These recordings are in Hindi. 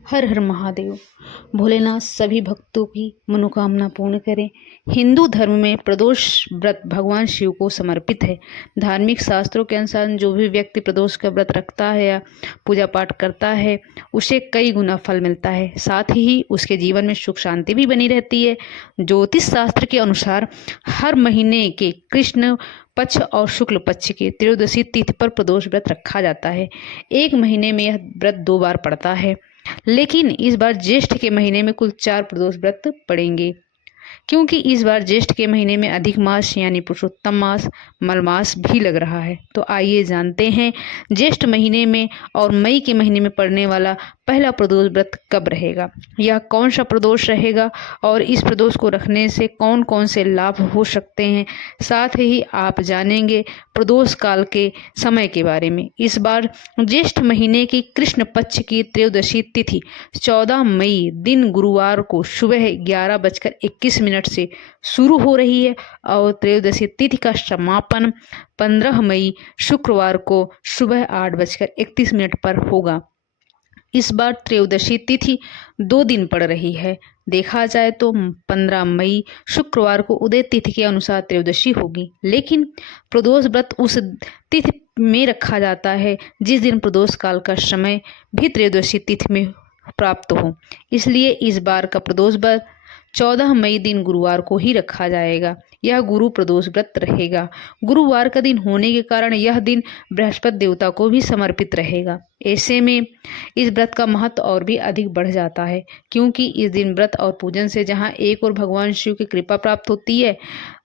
हर हर महादेव। भोलेनाथ सभी भक्तों की मनोकामना पूर्ण करें। हिंदू धर्म में प्रदोष व्रत भगवान शिव को समर्पित है। धार्मिक शास्त्रों के अनुसार जो भी व्यक्ति प्रदोष का व्रत रखता है या पूजा पाठ करता है उसे कई गुना फल मिलता है, साथ ही उसके जीवन में सुख शांति भी बनी रहती है। ज्योतिष शास्त्र के अनुसार हर महीने के कृष्ण पक्ष और शुक्ल पक्ष की त्रयोदशी तिथि पर प्रदोष व्रत रखा जाता है। एक महीने में यह व्रत 2 बार पड़ता है, लेकिन इस बार ज्येष्ठ के महीने में कुल 4 प्रदोष व्रत पड़ेंगे, क्योंकि इस बार ज्येष्ठ के महीने में अधिक मास यानी पुरुषोत्तम मास मलमास भी लग रहा है। तो आइए जानते हैं ज्येष्ठ महीने में और मई के महीने में पड़ने वाला पहला प्रदोष व्रत कब रहेगा, यह कौन सा प्रदोष रहेगा और इस प्रदोष को रखने से कौन कौन से लाभ हो सकते हैं। साथ ही आप जानेंगे प्रदोष काल के समय के बारे में। इस बार ज्येष्ठ महीने की कृष्ण पक्ष की त्रयोदशी तिथि 14 मई दिन गुरुवार को सुबह 11:21 से शुरू हो रही है और त्रयोदशी तिथि का समापन 15 मई शुक्रवार को सुबह 8:31 पर होगा। इस बार त्रयोदशी तिथि 2 दिन पड़ रही है। देखा जाए तो 15 मई शुक्रवार को उदय तिथि के अनुसार त्रयोदशी होगी, लेकिन प्रदोष व्रत उस तिथि में रखा जाता है जिस दिन प्रदोष काल का समय भी त्रयोदशी तिथि में प्राप्त हो। इसलिए इस बार का प्रदोष व्रत 14 मई दिन गुरुवार को ही रखा जाएगा। यह गुरु प्रदोष व्रत रहेगा। गुरुवार का दिन होने के कारण यह दिन बृहस्पति देवता को भी समर्पित रहेगा। ऐसे में इस व्रत का महत्व और भी अधिक बढ़ जाता है, क्योंकि इस दिन व्रत और पूजन से जहाँ एक और भगवान शिव की कृपा प्राप्त होती है,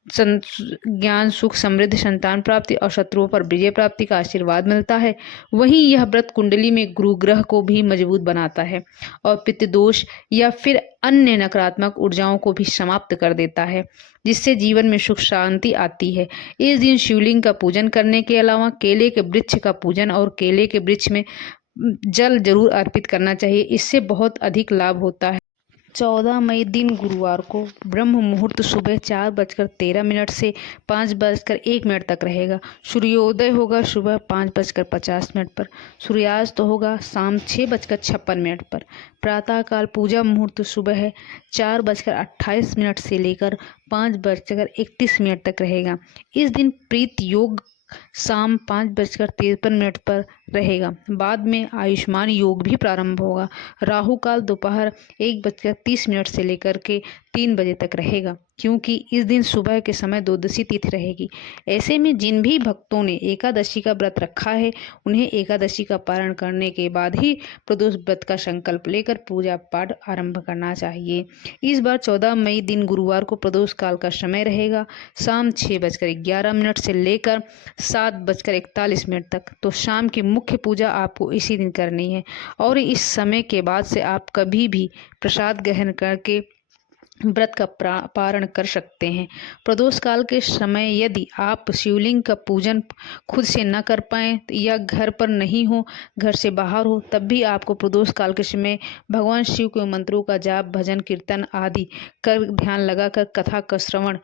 ज्ञान सुख समृद्धि संतान प्राप्ति और शत्रुओं पर विजय प्राप्ति का आशीर्वाद मिलता है, वहीं यह व्रत कुंडली में गुरु ग्रह को भी मजबूत बनाता है और पितृदोष या फिर अन्य नकारात्मक ऊर्जाओं को भी समाप्त कर देता है, जिससे जीवन में सुख शांति आती है। इस दिन शिवलिंग का पूजन करने के अलावा केले के वृक्ष का पूजन और केले के वृक्ष में जल जरूर अर्पित करना चाहिए। इससे बहुत अधिक लाभ होता है। 14 मई दिन गुरुवार को ब्रह्म मुहूर्त सुबह 4:13 से 5:01 तक रहेगा। सूर्योदय होगा सुबह 5:50 पर। सूर्यास्त होगा शाम 6:56 पर। प्रातःकाल पूजा मुहूर्त सुबह 4:28 से लेकर 5:31 तक रहेगा। इस दिन प्रीत योग शाम 5:53 पर रहेगा। बाद में आयुष्मान योग भी प्रारंभ होगा। राहु काल दोपहर 1:30 से लेकर के 3 बजे तक रहेगा, क्योंकि इस दिन सुबह के समय द्वादशी तिथि रहेगी। ऐसे में जिन भी भक्तों ने एकादशी का व्रत रखा है उन्हें एकादशी का पारण करने के बाद ही प्रदोष व्रत का संकल्प लेकर पूजा पाठ आरंभ करना चाहिए। इस बार 14 मई दिन गुरुवार को प्रदोष काल का समय रहेगा शाम 6:11 से लेकर 7:41 तक। तो शाम की मुख्य पूजा आपको इसी दिन करनी है और इस समय के बाद से आप कभी भी प्रसाद ग्रहण करके व्रत का पारण कर सकते हैं। प्रदोष काल के समय यदि आप शिवलिंग का पूजन खुद से न कर पाएँ या घर पर नहीं हो, घर से बाहर हो, तब भी आपको प्रदोष काल के समय भगवान शिव के मंत्रों का जाप भजन कीर्तन आदि कर ध्यान लगाकर कथा का श्रवण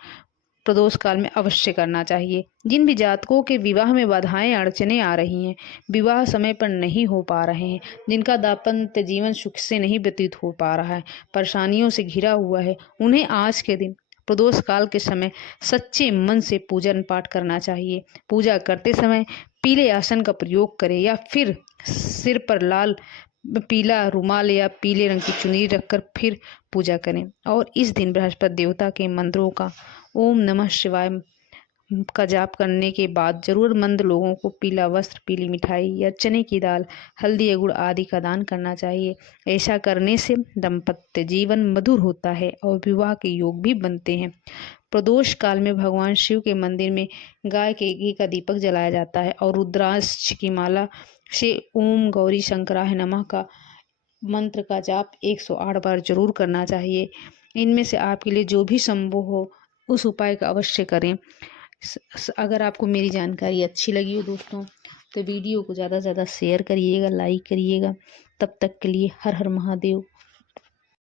प्रदोष काल में अवश्य करना चाहिए। जिन भी जातकों के विवाह में बाधाएं अड़चने आ रही हैं, विवाह समय पर नहीं हो पा रहे हैं, जिनका दाम्पत्य जीवन सुख से नहीं व्यतीत हो पा रहा है, परेशानियों से घिरा हुआ है, उन्हें आज के दिन प्रदोष काल के समय सच्चे मन से पूजन पाठ करना चाहिए। पूजा करते समय पीले आसन का प्रयोग करें या फिर सिर पर लाल पीला रुमाल या पीले रंग की चुनरी रखकर फिर पूजा करें। और इस दिन बृहस्पति देवता के मंत्रों का ओम नमः शिवाय का जाप करने के बाद जरूरतमंद लोगों को पीला वस्त्र, पीली मिठाई या चने की दाल, हल्दी या गुड़ आदि का दान करना चाहिए। ऐसा करने से दाम्पत्य जीवन मधुर होता है और विवाह के योग भी बनते हैं। प्रदोष काल में भगवान शिव के मंदिर में गाय के घी का दीपक जलाया जाता है और रुद्राक्ष की माला से ओम गौरी शंकराय नमः का मंत्र का जाप 108 बार जरूर करना चाहिए। इनमें से आपके लिए जो भी संभव हो उस उपाय का अवश्य करें। अगर आपको मेरी जानकारी अच्छी लगी हो दोस्तों, तो वीडियो को ज़्यादा से ज़्यादा शेयर करिएगा, लाइक करिएगा। तब तक के लिए हर हर महादेव।